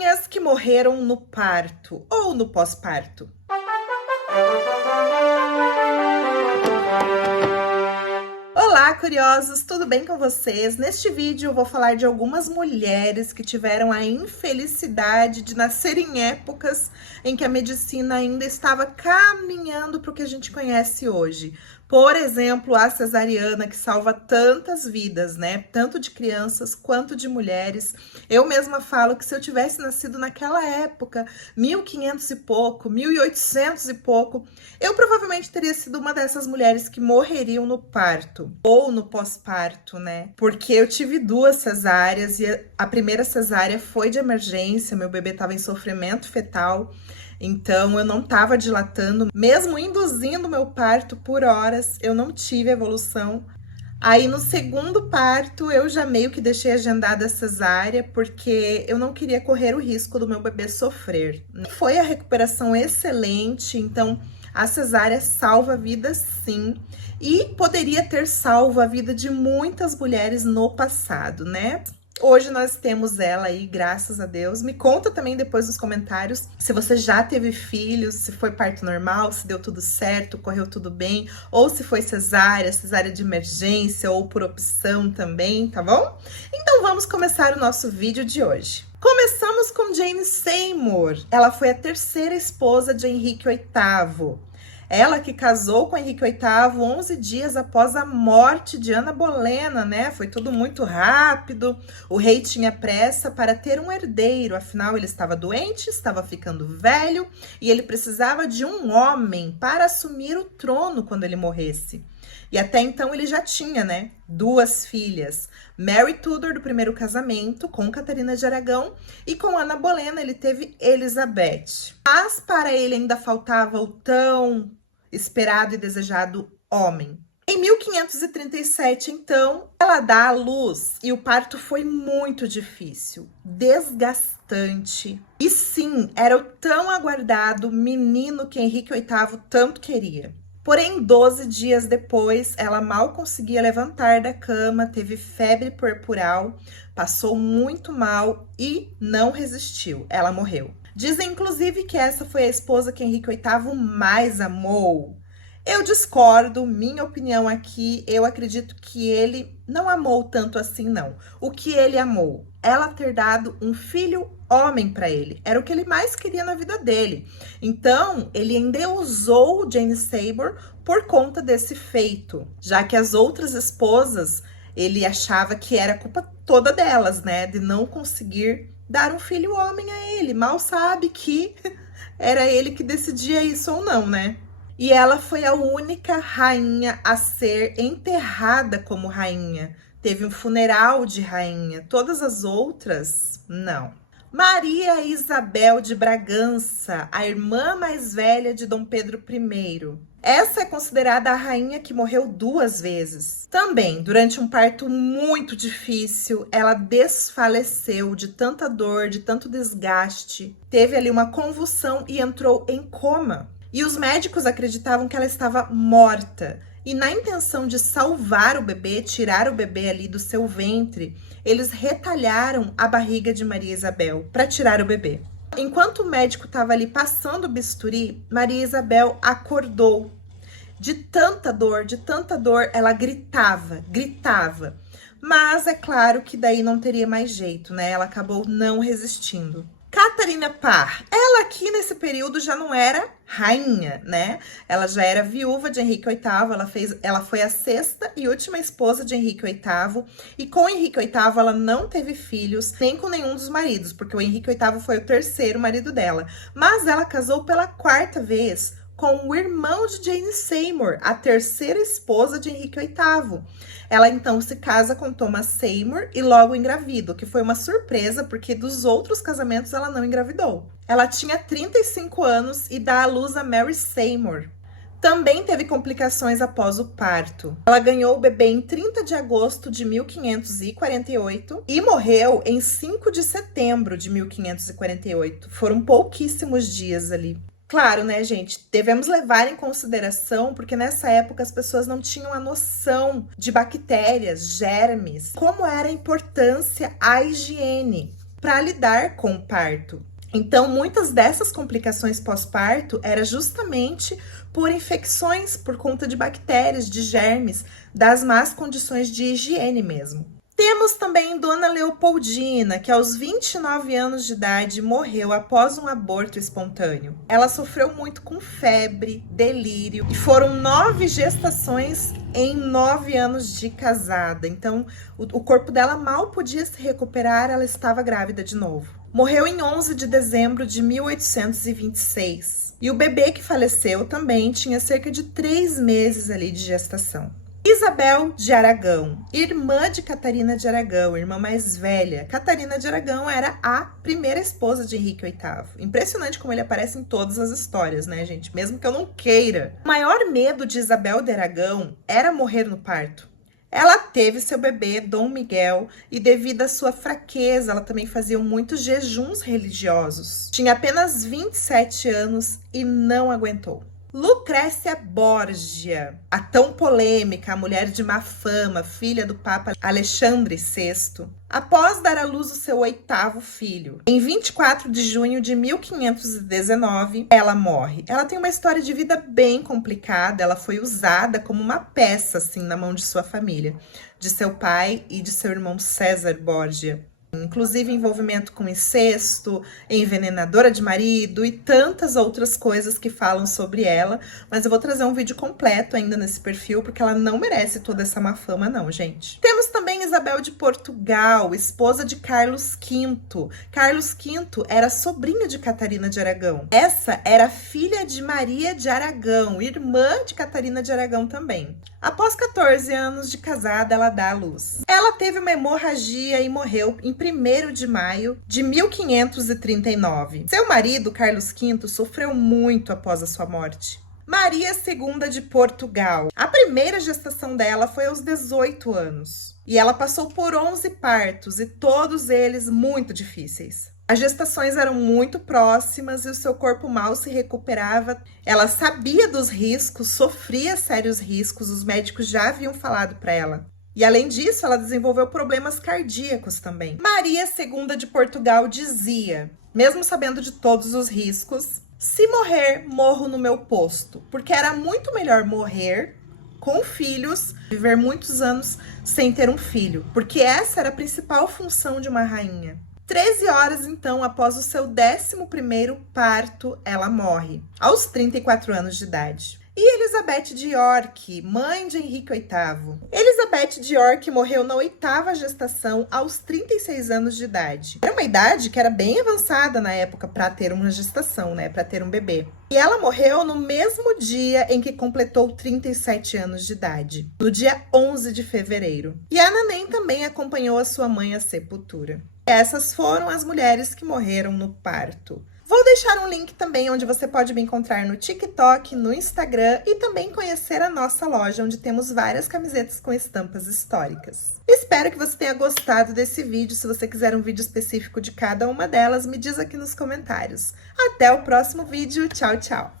Rainhas que morreram no parto ou no pós-parto. Olá, curiosos! Tudo bem com vocês? Neste vídeo eu vou falar de algumas mulheres que tiveram a infelicidade de nascer em épocas em que a medicina ainda estava caminhando para o que a gente conhece hoje. Por exemplo, a cesariana, que salva tantas vidas, né? Tanto de crianças quanto de mulheres. Eu mesma falo que se eu tivesse nascido naquela época, 1500 e pouco, 1800 e pouco, eu provavelmente teria sido uma dessas mulheres que morreriam no parto ou no pós-parto, né? Porque eu tive duas cesáreas e a primeira cesárea foi de emergência, meu bebê estava em sofrimento fetal. Então, eu não estava dilatando, mesmo induzindo meu parto por horas, eu não tive evolução. Aí, no segundo parto, eu já meio que deixei agendada a cesárea, porque eu não queria correr o risco do meu bebê sofrer. Foi a recuperação excelente, então a cesárea salva a vida sim, e poderia ter salvo a vida de muitas mulheres no passado, né? Hoje nós temos ela aí, graças a Deus. Me conta também depois nos comentários se você já teve filhos, se foi parto normal, se deu tudo certo, correu tudo bem, ou se foi cesárea, cesárea de emergência ou por opção também, tá bom? Então vamos começar o nosso vídeo de hoje. Começamos com Jane Seymour. Ela foi a terceira esposa de Henrique VIII. Ela que casou com Henrique VIII 11 dias após a morte de Ana Bolena, né? Foi tudo muito rápido. O rei tinha pressa para ter um herdeiro, afinal ele estava doente, estava ficando velho e ele precisava de um homem para assumir o trono quando ele morresse. E até então ele já tinha, né, duas filhas. Mary Tudor, do primeiro casamento, com Catarina de Aragão, e com Ana Bolena ele teve Elizabeth. Mas para ele ainda faltava o tão esperado e desejado homem. Em 1537, então, ela dá à luz e o parto foi muito difícil, desgastante. E sim, era o tão aguardado menino que Henrique VIII tanto queria. Porém, 12 dias depois, ela mal conseguia levantar da cama, teve febre puerperal, passou muito mal e não resistiu. Ela morreu. Dizem, inclusive, que essa foi a esposa que Henrique VIII mais amou. Eu discordo, minha opinião aqui, eu acredito que ele não amou tanto assim, não. O que ele amou? Ela ter dado um filho homem para ele. Era o que ele mais queria na vida dele. Então, ele endeusou Jane Seymour por conta desse feito. Já que as outras esposas, ele achava que era culpa toda delas, né? De não conseguir dar um filho homem a ele. Mal sabe que era ele que decidia isso ou não, né? E ela foi a única rainha a ser enterrada como rainha. Teve um funeral de rainha. Todas as outras, não. Maria Isabel de Bragança, a irmã mais velha de Dom Pedro I. Essa é considerada a rainha que morreu duas vezes. Também, durante um parto muito difícil, ela desfaleceu de tanta dor, de tanto desgaste. Teve ali uma convulsão e entrou em coma. E os médicos acreditavam que ela estava morta. E na intenção de salvar o bebê, tirar o bebê ali do seu ventre, eles retalharam a barriga de Maria Isabel para tirar o bebê. Enquanto o médico estava ali passando o bisturi, Maria Isabel acordou. De tanta dor, ela gritava. Mas é claro que daí não teria mais jeito, né? Ela acabou não resistindo. Catarina Parr, ela aqui nesse período já não era rainha, né? Ela já era viúva de Henrique VIII, ela foi a sexta e última esposa de Henrique VIII, e com Henrique VIII ela não teve filhos, nem com nenhum dos maridos, porque o Henrique VIII foi o terceiro marido dela. Mas ela casou pela quarta vez com o irmão de Jane Seymour, a terceira esposa de Henrique VIII. Ela então se casa com Thomas Seymour e logo engravida, o que foi uma surpresa, porque dos outros casamentos ela não engravidou. Ela tinha 35 anos e dá à luz a Mary Seymour. Também teve complicações após o parto. Ela ganhou o bebê em 30 de agosto de 1548 e morreu em 5 de setembro de 1548. Foram pouquíssimos dias ali. Claro, né, gente? Devemos levar em consideração, porque nessa época as pessoas não tinham a noção de bactérias, germes, como era a importância à higiene. para lidar com o parto. Então, muitas dessas complicações pós-parto era justamente por infecções por conta de bactérias, de germes, das más condições de higiene mesmo. Temos também Dona Leopoldina, que aos 29 anos de idade morreu após um aborto espontâneo. Ela sofreu muito com febre, delírio, e foram 9 gestações em 9 anos de casada. Então, o corpo dela mal podia se recuperar, ela estava grávida de novo. Morreu em 11 de dezembro de 1826. E o bebê que faleceu também tinha cerca de 3 meses ali de gestação. Isabel de Aragão, irmã de Catarina de Aragão, irmã mais velha. Catarina de Aragão era a primeira esposa de Henrique VIII. Impressionante como ele aparece em todas as histórias, né, gente? Mesmo que eu não queira. O maior medo de Isabel de Aragão era morrer no parto. Ela teve seu bebê, Dom Miguel, e devido à sua fraqueza, ela também fazia muitos jejuns religiosos. Tinha apenas 27 anos e não aguentou. Lucrécia Borgia, a tão polêmica, a mulher de má fama, filha do Papa Alexandre VI, após dar à luz o seu 8º filho. Em 24 de junho de 1519, ela morre. Ela tem uma história de vida bem complicada, ela foi usada como uma peça, assim, na mão de sua família, de seu pai e de seu irmão César Borgia. Inclusive envolvimento com incesto, envenenadora de marido e tantas outras coisas que falam sobre ela. Mas eu vou trazer um vídeo completo ainda nesse perfil, porque ela não merece toda essa má fama não, gente. Temos também Isabel de Portugal, esposa de Carlos V. Carlos V era sobrinho de Catarina de Aragão. Essa era filha de Maria de Aragão, irmã de Catarina de Aragão também. Após 14 anos de casada, ela dá à luz. Ela teve uma hemorragia e morreu em 1º de maio de 1539. Seu marido, Carlos V, sofreu muito após a sua morte. Maria II de Portugal. A primeira gestação dela foi aos 18 anos. E ela passou por 11 partos, e todos eles muito difíceis. As gestações eram muito próximas e o seu corpo mal se recuperava. Ela sabia dos riscos, sofria sérios riscos, os médicos já haviam falado para ela. E além disso, ela desenvolveu problemas cardíacos também. Maria II de Portugal dizia, mesmo sabendo de todos os riscos, se morrer, morro no meu posto, porque era muito melhor morrer com filhos, viver muitos anos sem ter um filho, porque essa era a principal função de uma rainha. 13 horas, então, após o seu 11º parto, ela morre, aos 34 anos de idade. E Elizabeth de York, mãe de Henrique VIII. Elizabeth de York morreu na 8ª gestação, aos 36 anos de idade. Era uma idade que era bem avançada na época para ter uma gestação, né, para ter um bebê. E ela morreu no mesmo dia em que completou 37 anos de idade, no dia 11 de fevereiro. E a neném também acompanhou a sua mãe à sepultura. Essas foram as mulheres que morreram no parto. Vou deixar um link também onde você pode me encontrar no TikTok, no Instagram e também conhecer a nossa loja, onde temos várias camisetas com estampas históricas. Espero que você tenha gostado desse vídeo. Se você quiser um vídeo específico de cada uma delas, me diz aqui nos comentários. Até o próximo vídeo. Tchau, tchau!